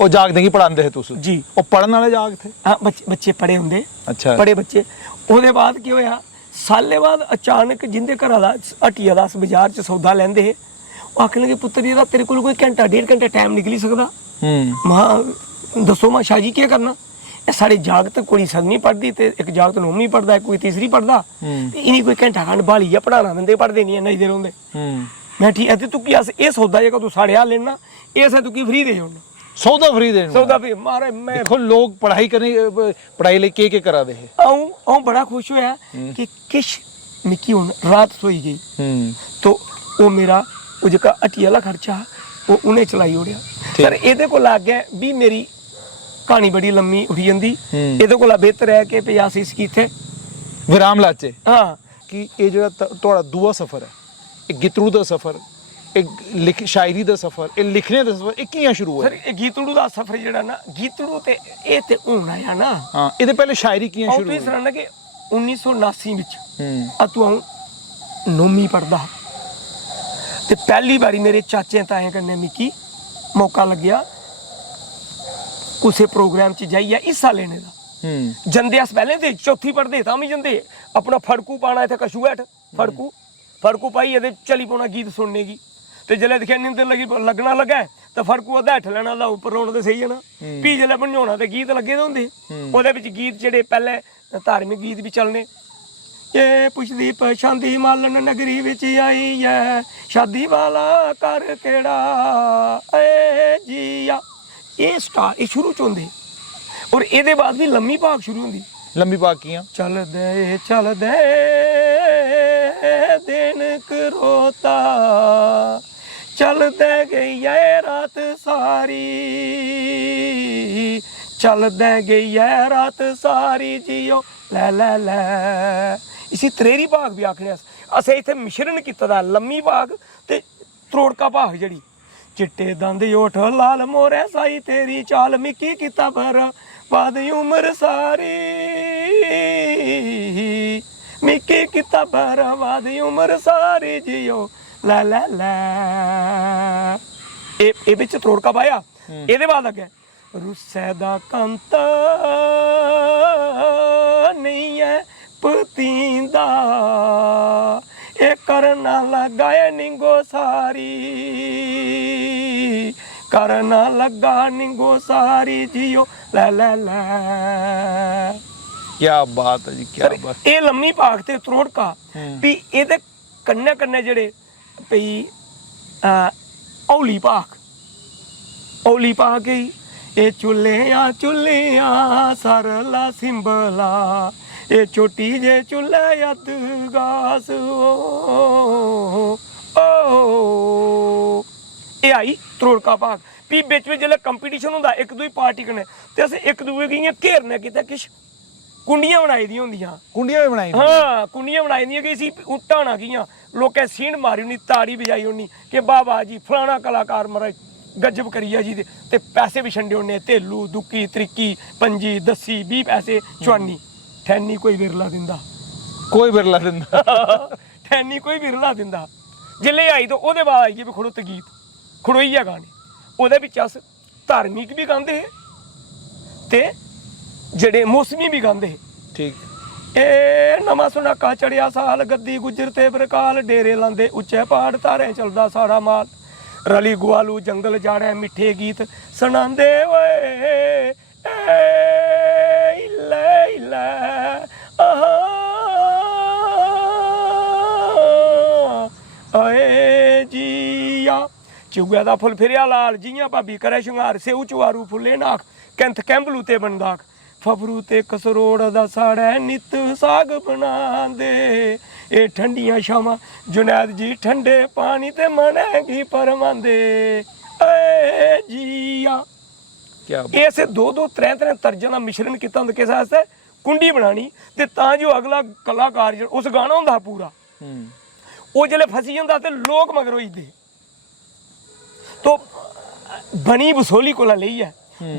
ਉਹ ਜਾਗਦੇ ਕੀ ਪੜਾਉਂਦੇ ਹੈ ਤੁਸੀਂ ਜੀ ਉਹ ਪੜਨ ਵਾਲੇ ਜਾਗਦੇ ਹਾਂ ਬੱਚੇ ਪੜੇ ਹੁੰਦੇ ਅੱਛਾ ਪੜੇ ਬੱਚੇ ਉਹਦੇ ਬਾਅਦ ਕੀ ਹੋਇਆ ਸਾਲੇ ਬਾਅਦ ਅਚਾਨਕ ਜਿੰਦੇ ਘਰਾਂ ਦਾ ਹਟੀਆ ਦਾ ਬਾਜ਼ਾਰ ਚ ਸੌਦਾ ਲੈਂਦੇ ਉਹ ਆਖਣ ਲੱਗੇ ਪੁੱਤਰ ਇਹਦਾ ਤੇਰੇ ਕੋਲ ਕੋਈ ਘੰਟਾ 1.5 ਘੰਟੇ ਟਾਈਮ ਨਿਕਲੀ ਸਕਦਾ ਮਾਂ ਦੱਸੋ ਮਾਂ ਸ਼ਾਹ ਜੀ ਕੀ ਕਰਨਾ ਇਹ ਸਾਡੇ ਜਾਗਤ ਕੁੜੀ ਸਗਨੀ ਪੜਦੀ ਤੇ ਇੱਕ ਜਾਗਤ ਨੌਵੀਂ ਪੜਦਾ ਕੋਈ ਤੀਸਰੀ ਪੜਦਾ ਤੇ ਇਨੀ ਕੋਈ ਘੰਟਾ ਖੰਡ ਬਾਲੀ ਆ ਪੜਾਣਾ ਦਿੰਦੇ ਪੜਦੇ ਨਹੀਂ ਨਹੀਂ ਦੇ ਹੁੰਦੇ ਮੈਂ ਠੀਕ ਤੇ ਤੂੰ ਕੀ ਇਹ ਸੌਦਾ ਜੇ ਤੂੰ ਸਾਡੇ ਆ ਲੈਣਾ ਇਹ ਸੇ ਤੂੰ ਕੀ ਫ੍ਰੀ ਦੇ ਹੁਣ सौदा फ्री देना सौदा फ्री मारे मैं देखो लोग पढ़ाई करने पढ़ाई ले के करा दे आऊं बड़ा खुश होया कि किश मिकी हुन रात सोई गई तो वो मेरा वो जेका अटी वाला खर्चा वो उन्हें चलाई ओड़िया सर ਇਹਦੇ ਕੋਲ ਲੱਗ ਗਿਆ ਵੀ ਮੇਰੀ ਕਹਾਣੀ ਬੜੀ ਲੰਮੀ ਉਠੀ ਜਾਂਦੀ ਇਹਦੇ ਕੋਲ ਬਿਹਤਰ ਹੈ ਕਿ ਪਿਆਸੀ ਇਸ ਕੀਥੇ ਵਿਰਾਮ ਲਾਚੇ ਹਾਂ ਕਿ ਇਹ ਜਿਹੜਾ ਤੁਹਾਡਾ ਦੂਆ ਸਫ਼ਰ ਹੈ ਇਹ ਗਿਤਰੂ ਦਾ ਸਫ਼ਰ एक शायरी ਦਾ ਸਫ਼ਰ ਇਹ ਲਿਖਣੇ ਦਾ ਸਫ਼ਰ ਇਹ ਕਿਵੇਂ ਸ਼ੁਰੂ ਹੋਇਆ ਸਰ ਇਹ ਗੀਤੜੂ ਦਾ ਸਫ਼ਰ ਜਿਹੜਾ ਨਾ ਗੀਤੜੂ ਤੇ ਇਹ ਤੇ ਹੁਣ ਆਇਆ ਨਾ ਹਾਂ ਇਹਦੇ ਪਹਿਲੇ ਸ਼ਾਇਰੀ ਕਿਵੇਂ ਸ਼ੁਰੂ ਹੋਈ ਤੁਸੀਂ ਸੁਣਨਾ ਕਿ 1979 ਵਿੱਚ ਆ ਤੂੰ ਨੌਵੀਂ ਪੜਦਾ ਤੇ ਪਹਿਲੀ ਵਾਰੀ ਮੇਰੇ ਚਾਚੇ ਤਾਏ ਕਰਨੇ ਮਿੱਕੀ ਮੌਕਾ ਲੱਗਿਆ ਉਸੇ ਪ੍ਰੋਗਰਾਮ 'ਚ ਜਾਈਆ ਹਿੱਸਾ ਲੈਣੇ ਦਾ ਜੰਦੇ ਅਸ ਪਹਿਲੇ ਤੇ ਚੌਥੀ ਪੜਦੇ ਤਾਂ ਵੀ ਜੰਦੇ ਆਪਣਾ ਫੜਕੂ ਪਾਣਾ ਇੱਥੇ ਕਸ਼ੂਐਟ ਫੜਕੂ ਪਾਈ ਇਹਦੇ ਚਲੀ ਪਾਉਣਾ ਗੀਤ ਸੁਣਨੇ ਕੀ ਤੇ ਜਲੇ ਦੇਖਿਆ ਨਿੰਦਰ ਲੱਗਣਾ ਲੱਗਾ ਤਾਂ ਫੜਕੂ ਉਹਦਾ ਹੱਠ ਲੈਣਾ ਦਾ ਉੱਪਰ ਰੋਣ ਤੇ ਸਹੀ ਹੈ ਨਾ ਵੀ ਜਲੇ ਬਣਾਉਣਾ ਤੇ ਗੀਤ ਲੱਗੇ ਦੇ ਹੁੰਦੇ ਉਹਦੇ ਵਿੱਚ ਗੀਤ ਜਿਹੜੇ ਪਹਿਲੇ ਧਾਰਮਿਕ ਗੀਤ ਵੀ ਚੱਲਣੇ ਇਹ ਪੁੱਛਦੀ ਪਛਾਂਦੀ ਮਾਲਣ ਨਗਰੀ ਵਿੱਚ ਆਈ ਐ ਸ਼ਾਦੀ ਵਾਲਾ ਕਰ ਕਿਹੜਾ ਏ ਜੀਆ ਇਹ ਸਟਾਰ ਇਹ ਸ਼ੁਰੂ ਚ ਹੁੰਦੇ ਔਰ ਇਹਦੇ ਬਾਅਦ ਵੀ ਲੰਮੀ ਭਾਗ ਸ਼ੁਰੂ ਹੁੰਦੀ ਲੰਮੀ ਭਾਗ ਕੀਆਂ ਚੱਲਦੇ ਦਿਨ ਕਰੋਤਾ चलते गई है रात सारी चलते गई है रात सारी जियो लै लै लै इसी त्रेरी भाग भी आखने असें इत्थे मिश्रण कीता दा लम्मी भाग ते त्रोड़का भाग जड़ी चिट्टे दंद ओठ लाल मोरे साई तेरी चाल मिकी कीता पर बाद उम्र सारी मिकी कीता पर बाद उम्र सारी जियो ला ला ला ਇਹ ਵਿੱਚ ਤਰੋੜਕਾ ਪਾਇਆ ਇਹਦੇ ਬਾਅਦ ਅੱਗੇ ਰੁੱਸੇ ਦਾ ਕੰਤਾ ਨਹੀਂ ਹੈ ਪਤੀਂਦਾ ਇਹ ਕਰਨਾ ਲਗਾਏ ਨਿੰਗੋ ਸਾਰੀ ਕਰਨਾ ਲੱਗਾ ਨਿੰਗੋ ਸਾਰੀ ਜੀਓ ਲੈ ਲੈ ਲੈ ਕੀ ਬਾਤ ਹੈ ਜੀ ਕੀ ਬਾਤ ਇਹ ਲੰਮੀ ਭਾਗ ਤੇ ਤਰੋੜਕਾ ਵੀ ਇਹਦੇ ਕੰਨੇ ਕੰਨੇ ਜਿਹੜੇ ਪਈ ਔਲੀ ਪਾ ਗਈ ਇਹ ਚੁੱਲਿਆਂ ਸਰਲਾ ਸਿੰਬਲਾ ਇਹ ਛੋਟੀ ਜੇ ਚੁੱਲੇ ਅੱਧ ਗਾਸ ਇਹ ਆਈ ਤਰੋੜਕਾ ਭਾਗ ਵੀ ਵਿੱਚ ਵਿੱਚ ਜਿਹੜਾ ਕੰਪੀਟੀਸ਼ਨ ਹੁੰਦਾ ਇੱਕ ਦੂਜੀ ਪਾਰਟੀ ਕਨੇ ਤੇ ਅਸੀਂ ਇੱਕ ਦੂਜੇ ਗਈਆਂ ਘੇਰਨੇ ਕੀਤਾ ਕਿਸ਼ ਕੁੰਡੀਆਂ ਬਣਾਈ ਦੀਆਂ ਹੁੰਦੀਆਂ ਕੁੰਡੀਆਂ ਵੀ ਬਣਾਈ ਹਾਂ ਕੁੰਡੀਆਂ ਬਣਾਈ ਦੀਆਂ ਕਿ ਸੀ ਉਟਾਣਾ ਗਈਆਂ ਲੋਕੇ ਸੀਣ ਮਾਰੀ ਹੋਣੀ ਤਾੜੀ ਵਜਾਈ ਹੋਣੀ ਕਿ ਬਾਬਾ ਜੀ ਫਲਾਣਾ ਕਲਾਕਾਰ ਮਰਾ ਗਜਬ ਕਰੀਆ ਜੀ ਤੇ ਪੈਸੇ ਵੀ ਛੰਡੇ ਹੋਣੇ ਤੇਲੂ ਦੁੱਕੀ ਤਰੀਕੀ ਪੰਜੀ ਦਸੀ 20 ਪੈਸੇ ਚਵਾਨੀ ਠੈਨੀ ਕੋਈ ਵਿਰਲਾ ਦਿੰਦਾ ਠੈਨੀ ਕੋਈ ਵਿਰਲਾ ਦਿੰਦਾ ਜਿੱਲੇ ਆਈ ਤਾਂ ਉਹਦੇ ਬਾਅਦ ਆਈਏ ਵੀ ਖੜੋਤ ਗੀਤ ਖੜੋਈਆ ਗਾਣੇ ਉਹਦੇ ਵਿੱਚ ਅਸ ਧਾਰਮਿਕ ਵੀ ਗਾਉਂਦੇ ਤੇ ਜਿਹੜੇ ਮੌਸਮੀ ਵੀ ਗਾਉਂਦੇ ਠੀਕ ਇਹ ਨਵਾਂ ਸੁਨਾਕਾ ਚੜਿਆ ਸਾਲ ਗੱਦੀ ਗੁੱਜਰ ਤੇ ਬਰਕਾਲ ਡੇਰੇ ਲਾਂਦੇ ਉੱਚੇ ਪਹਾੜ ਤਾਰੇ ਚੱਲਦਾ ਸਾਰਾ ਮਾਲ ਰਲੀ ਗੁਆਲੂ ਜੰਗਲ ਜਾੜੇ ਮਿੱਠੇ ਗੀਤ ਸੁਣਾਉਂਦੇ ਓਏ ਲੈ ਲੈ ਓਏ ਜੀਆ ਚੁਗਿਆ ਦਾ ਫੁੱਲ ਫਿਰਿਆ ਲਾਲ ਜੀਆਂ ਭਾਬੀ ਕਰੇ ਸ਼ਿੰਗਾਰ ਸੇਉ ਚਵਾਰੂ ਫੁੱਲੇ ਨਾਖ ਕੰਥ ਕੈਂਬਲੂ ਤੇ ਬੰਦਾਖ ਫਬਰੂ ਤੇ ਕਸਰੋੜ ਦਾ ਸਾੜੈ ਨਿਤ ਸਾਗ ਬਣਾਉਂਦੇ ਇਹ ਠੰਡੀਆਂ ਸ਼ਾਮਾਂ ਜੁਨੈਦ ਜੀ ਠੰਡੇ ਪਾਣੀ ਤੇ ਮਨੈਗੀ ਪਰਮਾਂਦੇ ਏ ਜੀਆ क्या ਇਸੇ ਦੋ ਦੋ ਤਰੇ ਤਰਜਾਂ ਦਾ ਮਿਸ਼ਰਣ ਕੀਤਾ ਹੁੰਦਾ ਕਿਸ ਵਾਸਤੇ ਕੁੰਡੀ ਬਣਾਣੀ ਤੇ ਤਾਂ ਜੋ ਅਗਲਾ ਕਲਾਕਾਰ ਜਿਹੜਾ ਉਸ ਗਾਣਾ ਹੁੰਦਾ ਪੂਰਾ ਉਹ ਜਿਹੜੇ ਫਸੀ ਜਾਂਦਾ ਤੇ ਲੋਕ ਮਗਰ ਹੋਈਦੇ ਤੋ ਬਣੀ ਬਸੋਲੀ ਕੋਲ ਲਈ ਹੈ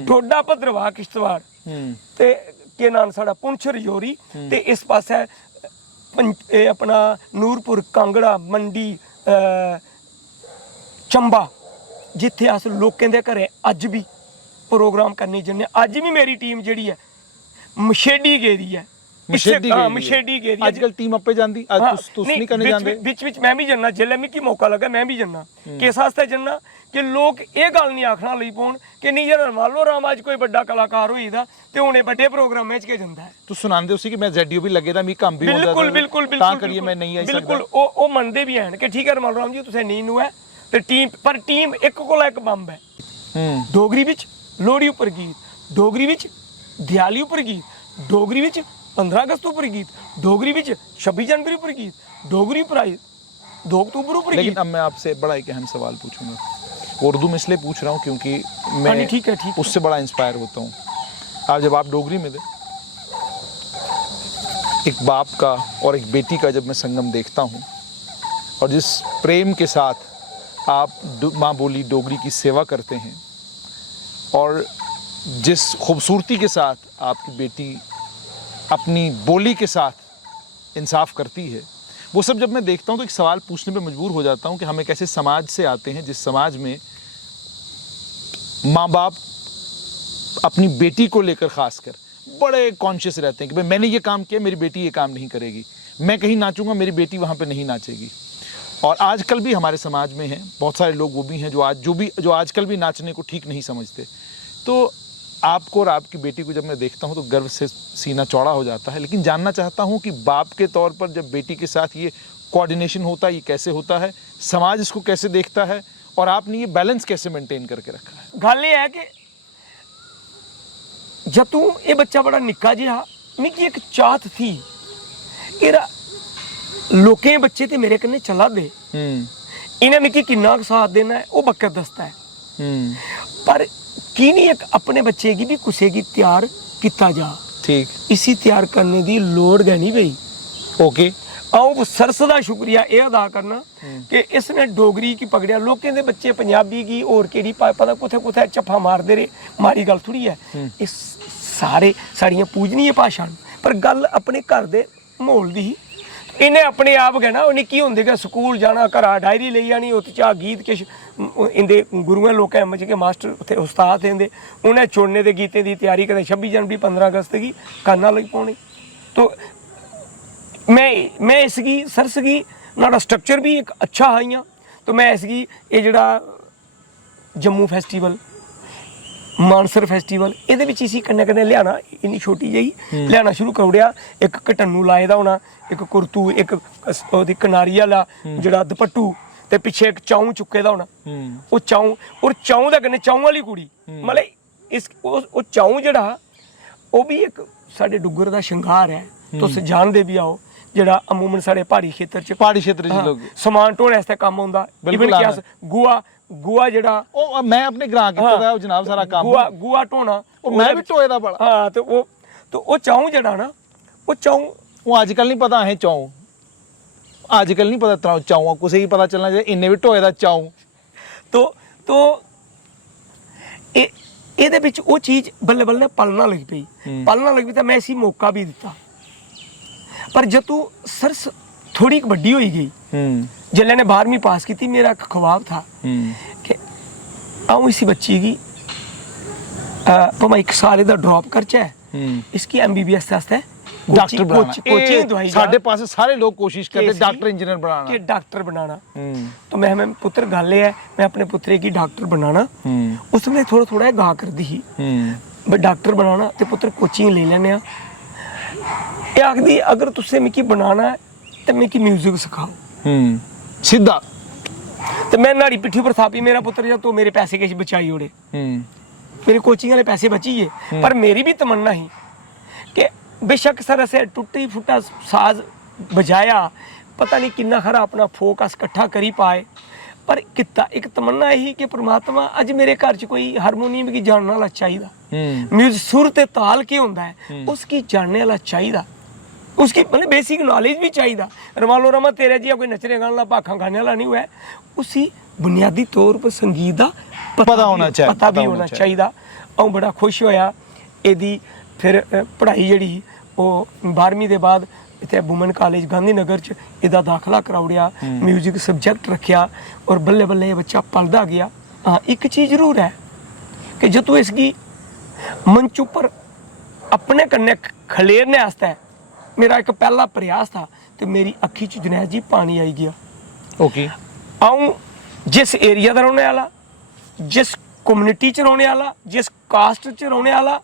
ਡੋਡਾ ਭਦਰਵਾ ਕਿਸ਼ਤਵਾੜ ਤੇ ਕੀ ਨਾਮ ਸਾਡਾ ਪੁੰਛਰ ਯੋਰੀ ਤੇ ਇਸ ਪਾਸੇ ਇਹ ਆਪਣਾ ਨੂਰਪੁਰ ਕਾਂਗੜਾ ਮੰਡੀ ਚੰਬਾ ਜਿੱਥੇ ਅਸ ਲੋਕਾਂ ਦੇ ਘਰੇ ਅੱਜ ਵੀ ਪ੍ਰੋਗਰਾਮ ਕਰਨੀ ਜੰਨੇ ਅੱਜ ਵੀ ਮੇਰੀ ਟੀਮ ਜਿਹੜੀ ਹੈ ਮਸ਼ੇਡੀ ਗੇਰੀ ਹੈ ਮਸ਼ੇਡੀ ਗੇਰੀ आजकल टीम अपे जांदी आज तुस नहीं करने जांदे ਵਿੱਚ ਮੈਂ ਵੀ ਜੰਨਾ ਜਿੱਲੇ ਮਿੱਕੀ ਮੌਕਾ ਲੱਗਾ ਮੈਂ ਵੀ ਜੰਨਾ ਕਿਸ ਵਾਸਤੇ ਜੰਨਾ ਕਿ ਲੋਕ ਇਹ ਗੱਲ ਨਹੀਂ ਆਖਣਾ ਲਈ ਪਾਉਣ ਕਿ ਨਹੀਂ ਯਾਰ ਮੰਨ ਲਓ ਰਾਮ ਅੱਜ ਕੋਈ ਵੱਡਾ ਕਲਾਕਾਰ ਹੋਈਦਾ ਤੇ ਹੁਣੇ ਵੱਡੇ ਪ੍ਰੋਗਰਾਮਾਂ 'ਚ ਕੇ ਜਾਂਦਾ ਹੈ ਤੂੰ ਸੁਣਾਉਂਦੇ ਸੀ ਕਿ ਮੈਂ ਜ਼ੈਡੀਓ ਵੀ ਲੱਗੇ ਤਾਂ ਮੀ ਕੰਮ ਵੀ ਹੁੰਦਾ ਬਿਲਕੁਲ ਤਾਂ ਕਰੀਏ ਮੈਂ ਨਹੀਂ ਆਈ ਸਕਦਾ ਬਿਲਕੁਲ ਉਹ ਮੰਨਦੇ ਵੀ ਹਨ ਕਿ ਠੀਕ ਹੈ ਰਮਨ ਰਾਮ ਜੀ ਤੁਸੀਂ ਨਹੀਂ ਨੂੰ ਹੈ ਤੇ ਟੀਮ ਇੱਕ ਕੋਲ ਇੱਕ ਬੰਬ ਹੈ ਡੋਗਰੀ ਵਿੱਚ ਲੋਹੜੀ ਉੱਪਰ ਗੀਤ ਡੋਗਰੀ ਵਿੱਚ ਦਿਵਾਲੀ ਉੱਪਰ ਗੀਤ ਡੋਗਰੀ ਵਿੱਚ 15 अगस्त ऊपर गीत डोगरी विच 26 जनवरी ऊपर गीत डोगरी पर 2 अक्टूबर ऊपर गीत। लेकिन अब मैं आपसे बड़ा एक अहम सवाल पूछूंगा उर्दू में इसलिए पूछ रहा हूँ क्योंकि मैं ठीक है उससे बड़ा इंस्पायर होता हूँ। आप जब आप डोगरी में थे एक बाप का और एक बेटी का जब मैं संगम देखता हूँ और जिस प्रेम के साथ आप माँ बोली डोगरी की सेवा करते हैं और जिस खूबसूरती के साथ आपकी बेटी अपनी बोली के साथ इंसाफ करती है वो सब जब मैं देखता हूँ तो एक सवाल पूछने पे मजबूर हो जाता हूँ कि हम एक ऐसे समाज से आते हैं जिस समाज में माँ बाप अपनी बेटी को लेकर खासकर बड़े कॉन्शियस रहते हैं कि भाई मैंने ये काम किया मेरी बेटी ये काम नहीं करेगी मैं कहीं नाचूंगा मेरी बेटी वहाँ पे नहीं नाचेगी। और आजकल भी हमारे समाज में हैं बहुत सारे लोग वो भी हैं जो आजकल भी नाचने को ठीक नहीं समझते। तो आपको और आपकी बेटी को जब मैं देखता हूँ तो गर्व से सीना चौड़ा हो जाता है लेकिन जानना चाहता हूँ कि बाप के तौर पर जब बेटी के साथ ये कोऑर्डिनेशन होता है ये कैसे होता है समाज इसको कैसे देखता है और आपने ये बैलेंस कैसे मेंटेन करके रखा है। गल ये है कि जब तू ये बच्चा बड़ा निक्का जिहा मिकी एक चाहत थी एरा लोकें बच्चे ते मेरे कन्ने चला दे इन्हें मिकी किन्ना साथ देना है वो बकर दसता है पर की नहीं एक अपने बच्चे की भी कुछ की तैयार किया जा ठीक इसी तैयार करने की लोड़ गै नहीं पई। ओके आओ सरस का शुक्रिया ये अदा करना कि इसने डोगरी की पकड़िया लोगों के बच्चे पंजाबी की और केड़ी पता कुथे कुथे चप्पा मारते रहे माड़ी गल थोड़ी है इस सारे साड़ियाँ पूजनीय भाषा पर गल अपने घर के माहौल की इन्हें अपने आप कहना वो निक्की होंदे कि स्कूल जाना घरा डायरी ले जानी उत्त चा गीत किश इंदे गुरुएं लोकें मज के मास्टर उत्थे उस्ताद इंदे उन्हें चुनने दे गीतें की तैयारी करनी 26 जनवरी 15 अगस्त की करना लगी पानी। तो मैं इसकी सरस की नाड़ा स्ट्रक्चर भी एक अच्छा है तो मैं इसकी ये जड़ा जम्मू फेस्टिवल मानसर फेस्टिवल ये इसी कन्ने कन्ने लियाना इन्नी छोटी जी लियाना शुरू करूड़िया एक घटन्नू लाए दा होना एक कुर्तू एक ओदी कनारी वाला जड़ा दुपट्टू ते पिछे एक चाऊ चुके दा होना वो चाऊ और चाऊ दा कन्ने चाऊ वाली कुड़ी मतलब इस वो चाऊ जड़ा वो भी एक साडे डुगर दा शंगार है तुस जानदे भी आओ जड़ा अमूमन साडे पहाड़ी क्षेत्र च लोग समान ढोने आस्ते काम आउंदा इवन कि अस गुआ जड़ा ओ मैं अपने ग्रां कीता दा जनाब सारा काम गुआ ढोना ओ मैं भी ढोए दा बड़ा हां तो वो चाऊ जड़ा ना वो चाऊ वो आजकल नहीं पता है चाऊ आजकल नहीं पता चाऊ कुछ ही पता चलना चाहिए इन्ने भी ढोए दा चाऊ तो ਇਹਦੇ ਵਿੱਚ ਉਹ ਚੀਜ਼ ਬੱਲੇ ਬੱਲੇ ਪਲਣਾ ਲੱਗ ਪਈ ਤਾਂ ਮੈਂ ਇसी मौका भी दिता पर जब तू सरस थोड़ी ਵੱਡੀ ਹੋਈ ਗਈ जल्ले ने 12वीं पास की थी मेरा एक ख्वाब था कि आऊँ इसी बच्ची की भाई 1 साल इधर ड्रॉप करचा है इसकी MBBS वास्ते डॉक्टर कोचिंग दवाई साडे पास सारे लोग कोशिश करते डॉक्टर इंजीनियर बनाना कि डॉक्टर बनाना तो मैं पुत्र गल है मैं अपने पुत्रे की डॉक्टर बनाना उसमें थोड़ा थोड़ा गा कर दी मैं डॉक्टर बनाना तो पुत्र कोचिंग ले लेने ये आखदी अगर तुसे मिकी बनाना है तो मिकी म्यूजिक सिखाओ सीधा तो मैं नाड़ी पिट्ठी पर थापी मेरा पुत्र जब तो मेरे पैसे किश बचाई ओड़े मेरे कोचिंग वाले पैसे बची है पर मेरी भी तमन्ना ही कि बेशक सर ऐसे टुटी फुटा साज बजाया, पता नहीं किन्ना खरा अपना फोकस इकट्ठा करी पाए, पर किता एक तमन्ना यही कि परमात्मा अज मेरे घर च कोई हारमोनीयम की जानने वाला चाहिए, म्यूजिक सुर ते ताल के होंदा है उसकी जानने वाला चाहिए, उसकी मतलब बेसिक नॉलेज भी चाहिए। रमालो रमा तेरे जिया कोई नचने गाने वाला भाखा गाने वाला नहीं हुआ है, उसी बुनियादी तौर पर संगीत का पता होना चाहिए, पता भी होना चाहिए। और बड़ा खुश होया एदी फिर पढ़ाई जड़ी वो 12वीं के बाद इतने वुमन कॉलेज गांधीनगर च इहदा दाखला कराउड़िया, म्यूजिक सब्जैक्ट रखिया और बल्ले बल्ले ये बच्चा पलदा गया। हाँ एक चीज़ जरूर है कि जो तू इसकी मंच उपर अपने कन्ने खलेरने आस्ते मेरा एक पहला प्रयास था तो मेरी अखी च जुनैद जी पानी आई गया। ओके आऊँ जिस एरिया का रौहने वाला, जिस कम्युनिटी च रौहने वाला, जिस कास्ट च रौहने वाला,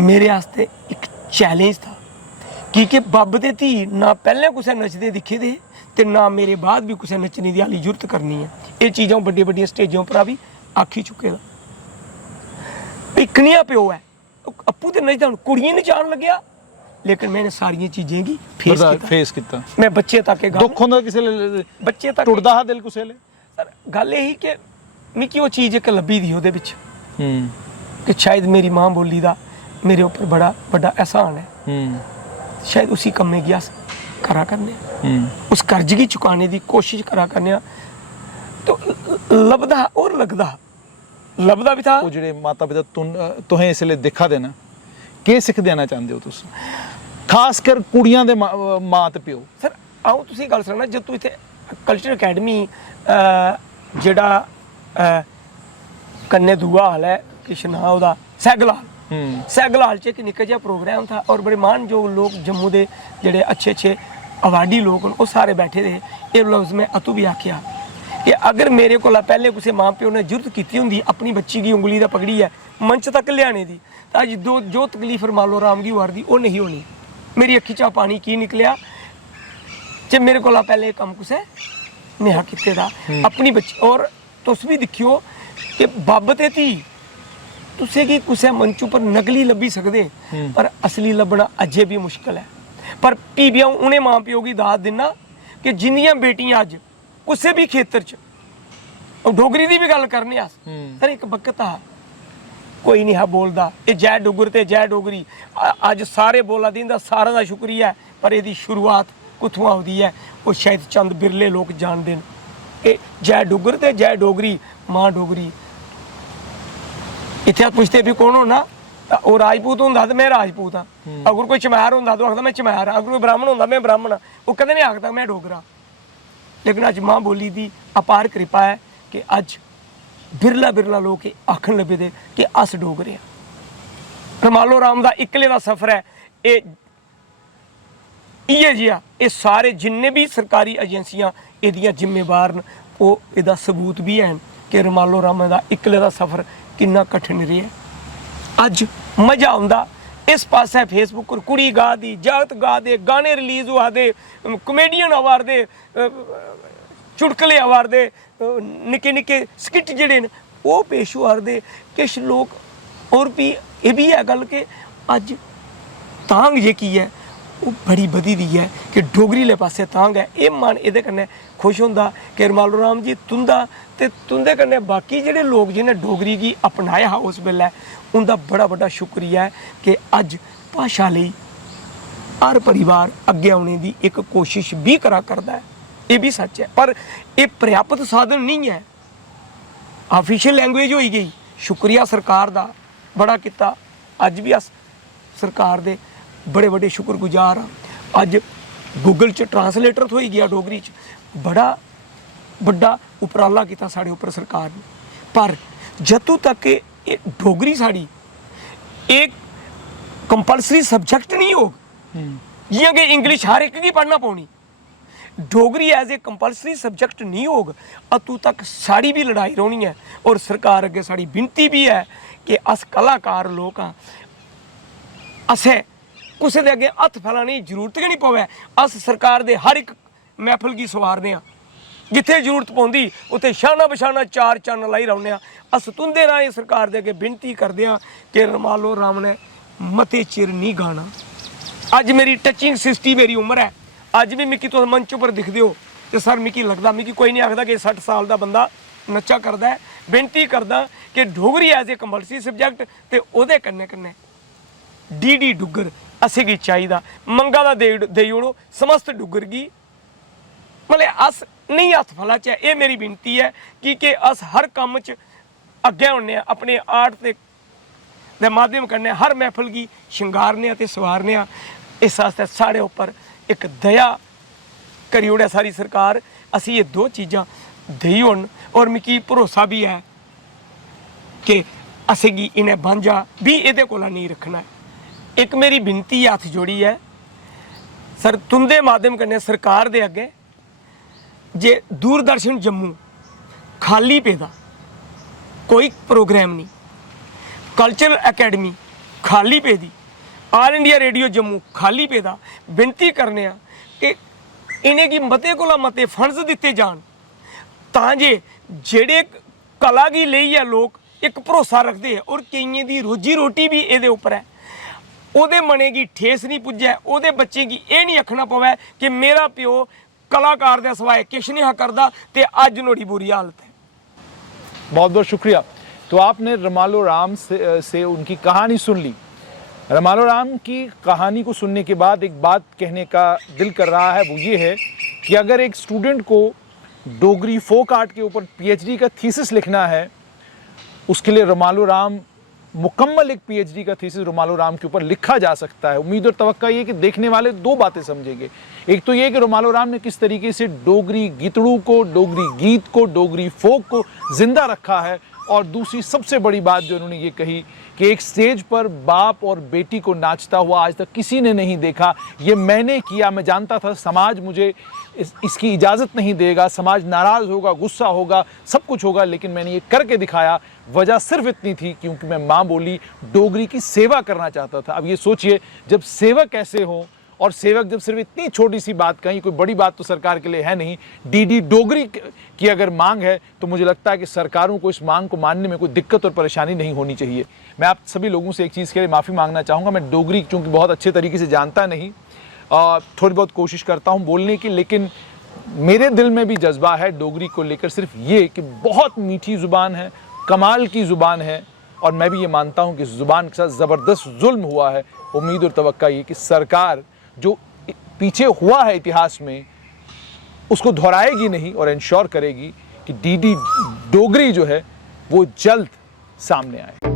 मेरे आस्ते एक चैलेंज था क्योंकि बब्ब ते धी ना पहले कुछ नचते दिखे दे ते ना मेरे बाद भी कुछ नचने की हाली जरूरत करनी है। ये चीज़ां बड़ी बड़ी स्टेजों पर भी आखी चुके दा। इकनिया प्यो है अप्पू तो नचदा हूँ कुड़ियां नचान लग्या, लेकिन मैंने सारिया चीज़ें की फेस किया। मैं बच्चे तक दुख होंदा किसे ले, बच्चे तक टुटदा हा दिल कुसे ले। सर गल यही कि मिकी वो चीज़ एक लब्भी दी ओहदे विच कि शायद मेरी मां बोली दा मेरे ऊपर बड़ा बड़ा एहसान है, शायद उसी कम्मे की अस करा करने, उस कर्ज की चुकाने की कोशिश करा करने, तो लभदा और लगदा लभदा भी था। वो जिहड़े माता पिता तुहें इसले दिखा देना के सिख देना चाहते हो तुसीं, खास कर कुड़ियां दे मां ते प्यो। सर आऊँ तुसीं गल सुनना, जब तू इत्थे कल्चर अकैडमी जेड़ा कन्ने दूआ हाल है किश नां ओहदा सैगलाल, सैगलाल च एक निक्का जिहा प्रोग्राम था और बड़े मानयोग लोग जम्मू के जेडे अच्छे अच्छे अवार्डी लोग वो सारे बैठे थे। ये लफ्ज़ में अतू भी आख्या कि अगर मेरे को पहले किसी मां प्यो ने जरूरत की होंगी अपनी बच्ची की उंगली का पकड़ी है मंच तक लियाने की, तो अज जो तकलीफ रमालो राम की वारदी वो नहीं होनी। मेरी अखी चा पानी की निकलिया जे मेरे को पहले कम कुछ नेहा किते दा अपनी बच्ची। और तुस भी दिखियो कि बब्ब ते धी तुसें कि कुछ मंच पर नकली लब्भी सकते पर असली लभना अजे भी मुश्किल है। पर भी अऊं उन्हें मां प्यो की दाद दिना कि जिन्नियां बेटियां अज कुछ भी खेतर च डोगरी की भी गल करने अस सर एक वक्त आ कोई नहीं हा बोलता ये जय डुगर ते जय डोगरी अज सारे बोला दिंदा सारा का शुक्रिया है, पर यदी शुरुआत कुत्थों आउंदी है वो शायद चंद बिरले लोग जानते हैं कि जय डुगर ते जय डोगरी मां डोगरी। इत्थे पुछते भी कौन होना, वो राजपूत होंदा तो मैं राजपूत हाँ, अगर कोई चमैर होंदा तो आखदा मैं चमैर हाँ, अगर कोई ब्राह्मण होंदा मैं ब्राह्मण हाँ, वो कदें नहीं आखदा मैं डोगरा। लेकिन अज मां बोली की अपार कृपा है कि अज बिरला बिरला लोग आखन लगे दे कि अस डोगरे हैं। रमालो राम का इकले का सफर है इ'यै जिहा, ये सारे जिन्ने भी सरकारी एजेंसियां एदियां जिम्मेवार न वो एदा सबूत भी हैं कि रमालो राम का इकले का सफर कितना कठिन रहा। अज मजा आंदा इस पासे फेसबुक पर कुड़ी गा दी जागत गा दे गाने रिलीज हुआ दे कमेडियन आवार दे चुटकले आवार दे निक्के निक्के स्किट जेडे न वो पेश हुआ दे किश लोग। और भी ये भी है गल कि अज तांग जेकी है वो बड़ी बधी दी है कि डोगरी ले पासे तांग है। ये मन ये कन्नै खुश होंदा कि रमालो राम जी तुंदा ते तुंदे कन्नै बाकी जेडे लोग जिन्हें डोगरी की अपनाया हा उस वेल्ले उनका बड़ा बड़ा शुक्रिया है कि अज भाशा लई हर परिवार अगे आने की एक कोशिश भी करा करता है। ये भी सच है पर यह पर्याप्त साधन नहीं है। ऑफिशियल लैंग्वेज हो गई, शुक्रिया सरकार का बड़ा किता, अज भी अस सरकार दे बड़े बड़े शुक्रगुजार हाँ। अज गूगल च ट्रांसलेटर हो गया डोगरी च, बड़ा बड़ा उपराला किया साढ़े उपर सरकार ने। पर जदों तक ये डोगरी साड़ी एक कंपलसरी सब्जैक्ट नहीं हो जियां कि इंग्लिश हर एक की पढ़ना पौनी, Dogri as a compulsory subject नहीं होग अतू तक साड़ी भी लड़ाई रोनी है। और सरकार अगे साड़ी विनती भी है कि अस कलाकार लोग हाँ, असें कुछ दे अगे हत्थ फैलाने की जरूरत ही नहीं पवे। अस सरकार दे हर एक महफल की सवारने जिथे जरूरत पौंदी उत्थे शाना बशाना चार चन्न लाई रौने। अस तुंदे राहें सरकार दे अगे विनती करदे हां कि रमालो राम ने मते चिर नहीं गाना। अज मेरी टचिंग 60 मेरी उम्र है, अज भी मिकी तुस मंच पर दिखदे हो तो सर मिकी लगदा, मिकी कोई नहीं आखदा कि 60 साल का बंदा नच्चा करदा है। बेनती करदा कि Dogri as a compulsory subject ते ओहदे कन्नै कन्नै डी डुग्गर असें गी चाहिदा, मंगा दा देई ओड़ो समस्त डुग्गर गी, मतलब अस नहीं हत्थ फला च। ये मेरी विनती है कि अस हर कम्म च अग्गें होने अपने आर्ट दे माध्यम कन्नै हर महफल गी शिंगारने ते सवारने। इस आस्तै साढ़े उप्पर एक दया करी ओड़े सारी सरकार, असी ये दो चीज़ां देई होन। और मिकी भरोसा भी है कि असें गी इन्हें बांझा भी एह्दे कोला नहीं रखना है। एक मेरी विनती हत्थ जोड़ी है सर तुंदे माध्यम कन्नै सरकार दे अग्गे, जे दूरदर्शन जम्मू खाली पेदा, कोई प्रोग्राम नहीं, कल्चरल अकैडमी खाली पेदी, ऑल इंडिया रेडियो जम्मू खाली पेदा, विनती करने कि इन्हें गी मते कोला मते फंड्स दिते जान तां जे जेड़े कला गी लेइयै लोग एक भरोसा रखते हैं और केइयें दी रोजी रोटी भी एह्दे उप्पर है, ओहदे मने गी ठेस नहीं पुज्जै, ओहदे बच्चे गी एह् नहीं आखना पवै कि मेरा प्यो कलाकार दे सिवाय किश नहीं हा करदा ते अज्ज नुहाड़ी बुरी हालत है। बहुत बहुत शुक्रिया। तो आपने रमालो राम से उनकी कहानी सुन ली। रमालो राम की कहानी को सुनने के बाद एक बात कहने का दिल कर रहा है, वो ये है कि अगर एक स्टूडेंट को डोगरी फोक आर्ट के ऊपर पीएचडी का थीसिस लिखना है, उसके लिए रमालो राम मुकम्मल एक पीएचडी का थीसिस रमालो राम के ऊपर लिखा जा सकता है। उम्मीद और तवक्का ये कि देखने वाले दो बातें समझेंगे। एक तो ये कि रमालो राम ने किस तरीके से डोगरी गीतड़ू को, डोगरी गीत को, डोगरी फोक को जिंदा रखा है, और दूसरी सबसे बड़ी बात जो उन्होंने ये कही कि एक स्टेज पर बाप और बेटी को नाचता हुआ आज तक किसी ने नहीं देखा। ये मैंने किया, मैं जानता था समाज मुझे इसकी इजाज़त नहीं देगा, समाज नाराज़ होगा, गुस्सा होगा, सब कुछ होगा, लेकिन मैंने ये करके दिखाया। वजह सिर्फ इतनी थी क्योंकि मैं माँ बोली डोगरी की सेवा करना चाहता था। अब ये सोचिए, जब सेवक ऐसे हों और सेवक जब सिर्फ इतनी छोटी सी बात कहीं, कोई बड़ी बात तो सरकार के लिए है नहीं, डीडी डोगरी की अगर मांग है तो मुझे लगता है कि सरकारों को इस मांग को मानने में कोई दिक्कत और परेशानी नहीं होनी चाहिए। मैं आप सभी लोगों से एक चीज़ के लिए माफ़ी मांगना चाहूँगा। मैं डोगरी चूँकि बहुत अच्छे तरीके से जानता नहीं, थोड़ी बहुत कोशिश करता हूँ बोलने की, लेकिन मेरे दिल में भी जज्बा है डोगरी को लेकर सिर्फ ये कि बहुत मीठी ज़ुबान है, कमाल की ज़ुबान है, और मैं भी ये मानता हूँ कि इस ज़ुबान के साथ ज़बरदस्त जुल्म हुआ है। उम्मीद और तवक्का ये कि सरकार जो पीछे हुआ है इतिहास में उसको दोहराएगी नहीं और इंश्योर करेगी कि डीडी डोगरी जो है वो जल्द सामने आए।